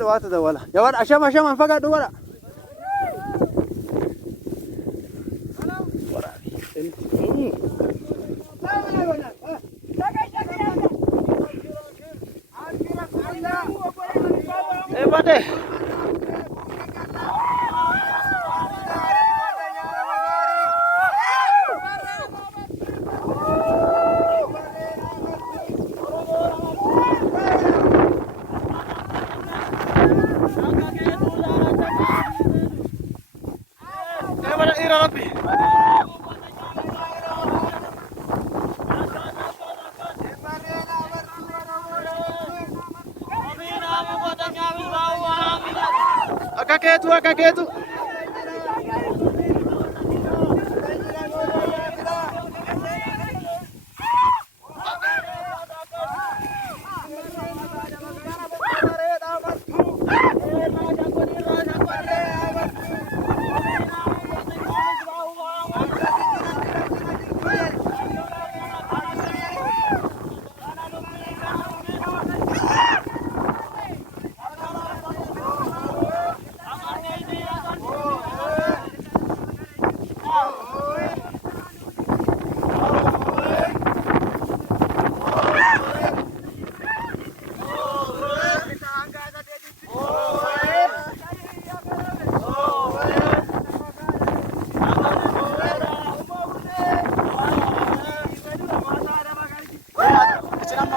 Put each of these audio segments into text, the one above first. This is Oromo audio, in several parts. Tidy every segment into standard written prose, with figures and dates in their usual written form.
دوات دولا يا ولد عشان عشان فقط ولا ايه بدي يا ربي akaketu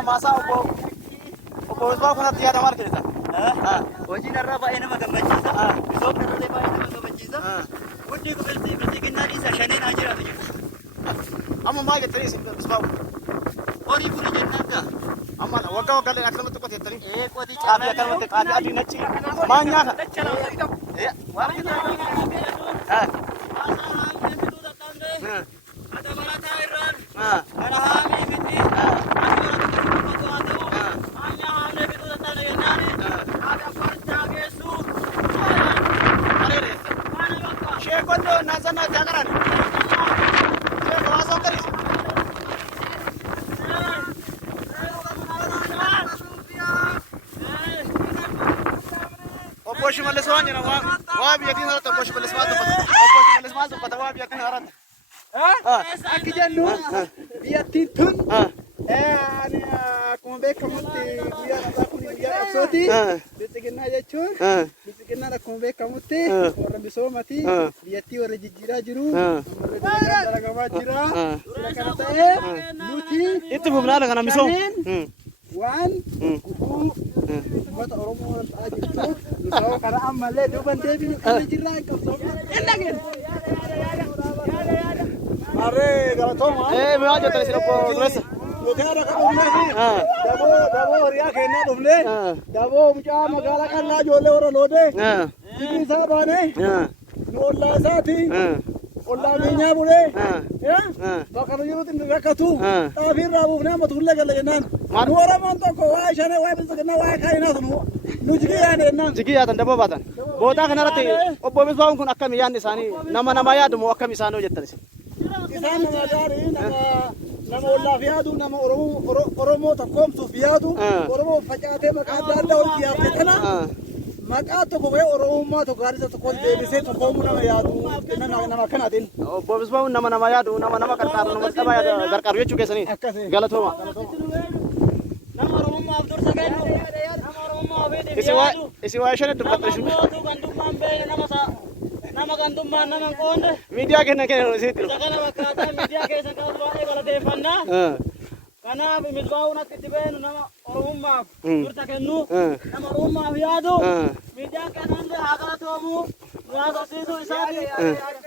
masa opo isbaa kanatti yaada maal kennitan hojiin irraa baay'ee nama gammachiisa bisoomni irra baay'ee nama gammachiisa hundi biltii kennaa dhiisa shaneen haa jiraatu jechuudha amma maal jettanii isin isbaa horii buna jennaadha amma waggaa waggaa akkanumatti qoteettanii qotii qaafii akkanumatti qaafii adii nachi maal nyaata waan jedhaa adabalataa irraan kana haamii miti Shekondo nazana jagaran. Sheko aso karis. Oposhi maleswanya na wabi yakin harata oposhi maleswanya pata wabi yakin harata. Akijannu biyatin tun ani akkuma beekamutti guyyaa lamaa kun guyyaa qabsooti biqilaa jechuun biqilaa akkuma beekamutti warra misoomati biyyattii warra jijjiiraa jiru ammallee dalagamaa jira sira kana ta'ee nuti itti fufnaa kana misoom waan gufuu uummata Oromoo waan ta'aa jirtu misooma kana ammallee duuban deebiin kana jirraa hin qabsoofna hin dhageen. Arre galatoma. maa jettan isin obbo Dureessa. Mukera kadumne dabo horiyaa kennaa dhufne dabo mucaa magaalaa qallaa ijoollee warra loode sibii isaa baane nu ollaa isaati ollaa beenyaa bulee bakka nu jirutti inni rakkatu xaafii irraa buufnee amma tullee galla jennaan nu Oromoon tokko waa shanee waa bilisa waa kaayinaatu nu jigii yaade jennaan. Jigii yaadan daboo baatan. Boodaa kanarratti obbo Misbaa'uun kun akkami yaadni isaanii nama yaadu moo akkami isaanii hojjettan isin? Isaan nama gaarii nama ollaaf yaadu nama Oromoo tokkoomsuuf yaadu Oromoo facaatee maqaa adda addaa walitti yaafte kana maqaa tokko bahee Oromummaa tokko gaadisa tokko deebisee tokkoomuu nama yaadu nama akkanaatiin. Obbo Misbaa'uun nama yaadu nama qarqaaru nama xabaa gargaaru jechuu keessanii galatooma. nama Oromummaaf dursa kennu nama Oromummaaf yaadu isin waa shan dubbattu nama gantummaan nama qoonde miidiyaa kenna isitti kana bakkaataa miidiyaa keessan qabu baay'ee galateeffannaa kanaaf Misbaa'uun akka itti beenu nama Oromummaaf dursa kennu nama Oromummaaf yaadu miidiyaan kennallee haa galatoomu nu haasofsiisuu isaati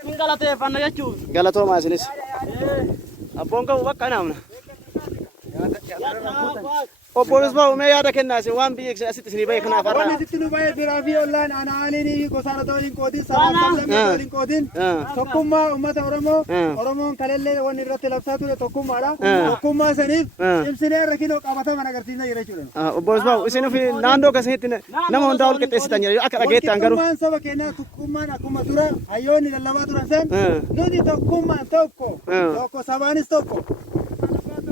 hin galateeffanna jechuudha. Galatoomaa isinis abboon qabu bakka naamna. Obbo Misbaa'uu mee yaada kennaa isin waan biyya asitti isinii bahe kanaaf har'a. Waan asitti nu bahe biraa fi ollaan aanaaleen gosaana ta'uu hin qoodin sabaa hin qoodin tokkummaa uummata Oromoo Oromoon kalellee waan irratti labsaa ture tokkummaadha. Tokkummaa saniif cimsinee rakkinoo qabataman agarsiisaa jira jechuudha. Obbo Misbaa'uu isin fi naannoo keessanitti nama hundaa ol qixxeessitan jira akka dhageettan garuu. Tokkummaan saba keenyaa tokkummaan akkuma dura hayyoonni lallabaa turan san nuti tokkummaan tokko sabaanis tokko.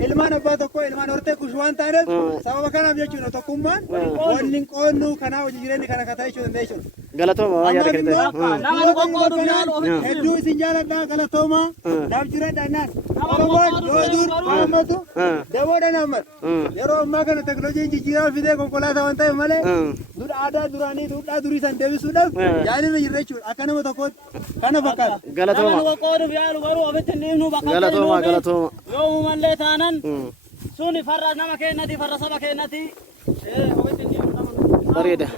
ilmaan abbaa tokko ilmaan hortee kush waan taaneef sababa kanaaf jechuudha tokkummaan wanni hin qoonnu kanaa hojii jireenyi kana kataa jechuudha jechuudha. Galatooma yaada kennitan. Hedduu isin jaaladhaa galatooma naaf jira dhaannaan. Oromoon yoo dur uummatu daboodhaan hammatu. Yeroo ammaa kana teknooloojiin jijjiiraa fidee konkolaataa waan ta'eef malee dur aadaa duraanii duudhaa durii san deebisuudhaaf yaadina jirra jechuudha. Akka nama tokkootti kana fakkaata. Galatooma. Galatooma. Yoo uummallee taanan suni farra nama keenyati farra saba keenyati. Bareeda.